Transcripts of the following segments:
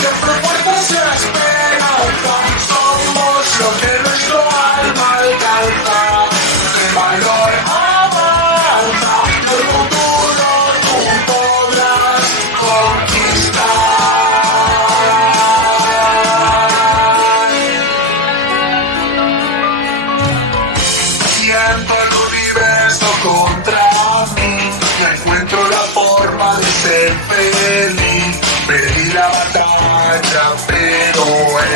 Siempre fuertes y esperanza, somos lo que nuestro alma alcanza. El valor avanza, el futuro tú podrás conquistar. Siento el universo contra mí, y encuentro la forma de ser feliz. Perdí la batalla, pero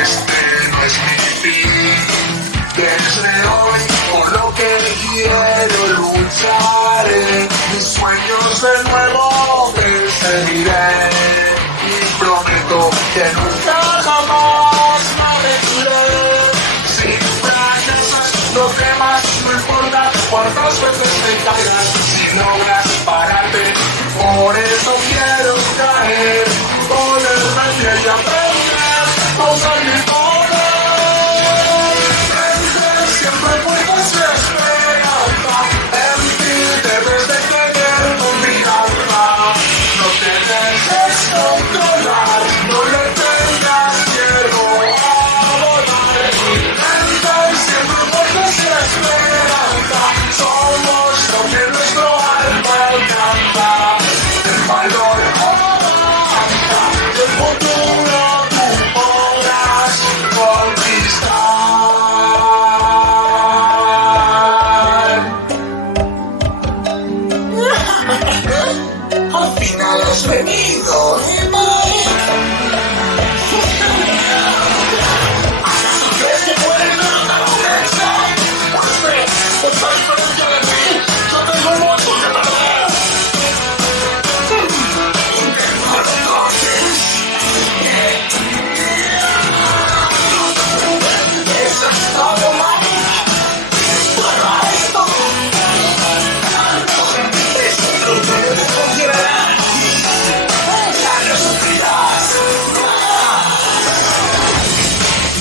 este no es mi fin. Desde hoy, por lo que quiero lucharé. Mis sueños de nuevo perseguiré. Y prometo que nunca jamás me rendiré. Si fracasas, lo que más no importa cuántas veces te caigas. Si logras pararte, por eso quiero caer. Ponerme y aprender a usar mi poder. Siempre fuertes y esperanza, en ti debes de tener confianza. No te dejes controlar, no le tengas miedo a volar. Siempre fuertes y esperanza, somos lo que nuestro alma alcanza. El valor el futuro tú podrás conquistar. Al final has venido, ¿acaso crees que puedes derrotar a un Einstein? Pues a diferencia de ti, yo tengo mucho que perder.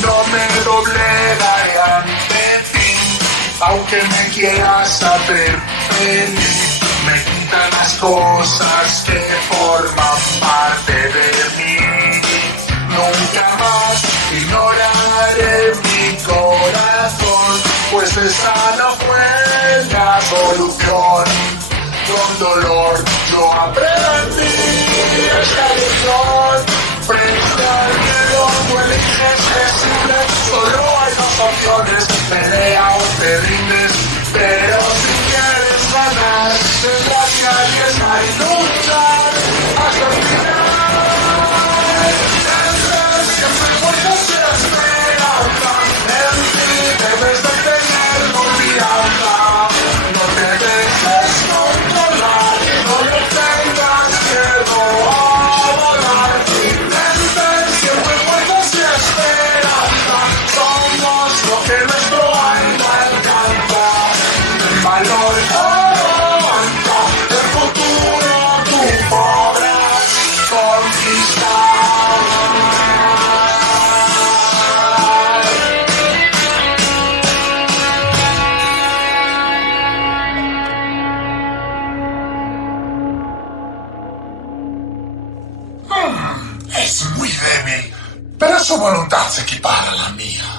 No me doblegaré ante ti, aunque me quieras hacer feliz. Me quitan las cosas que forman parte de mí. Nunca más ignoraré mi corazón, pues esa no fue la solución. Con dolor yo aprendí esta lección. Frente al miedo no eliges, es simple, solo hay dos opciones: pelea o te rindes. Pero si quieres ganar, tendrás que arriesgar y luchar hasta el final. Siempre fuertes y esperanza, en ti debes de tener confianza. No te dejes controlar, no le tengas miedo a volar. Siempre fuertes y esperanza, somos lo que nuestro alma alcanza. El valor avanza, el futuro tú podrás conquistar. Es muy débil, pero su voluntad se equipara a la mía.